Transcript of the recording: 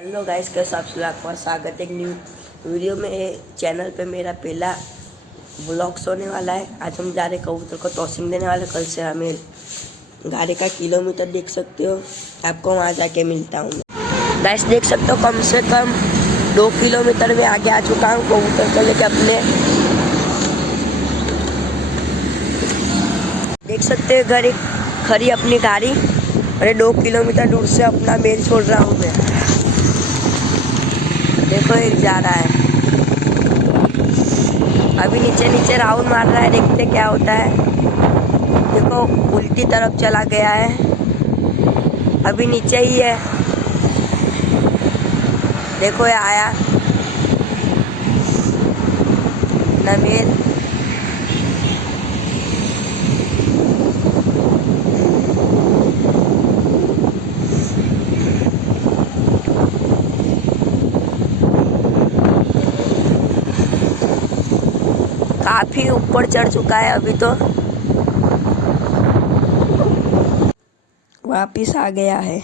Hello guys, कैसे आप सब? आपका स्वागत है एक न्यू वीडियो में। चैनल पे मेरा पहला व्लॉग्स होने वाला है। आज हम जा रहे कबूतर को टॉसिंग देने वाले। कल से हमें गाड़ी का किलोमीटर देख सकते हो, आपको वहाँ जाके मिलता हूँ। गाइस देख सकते हो, कम से कम 2 किलोमीटर में आगे आ चुका हूँ कबूतर को लेके अपने। देख सकते हो घर खड़ी अपनी गाड़ी, और 2 किलोमीटर दूर से अपना मेल छोड़ रहा हूँ मैं। देखो एक जा रहा है, अभी नीचे नीचे राउंड मार रहा है, देखते क्या होता है। देखो उल्टी तरफ चला गया है, अभी नीचे ही है। देखो ये आया नमेल। काफी ऊपर चढ़ चुका है, अभी तो वापिस आ गया है।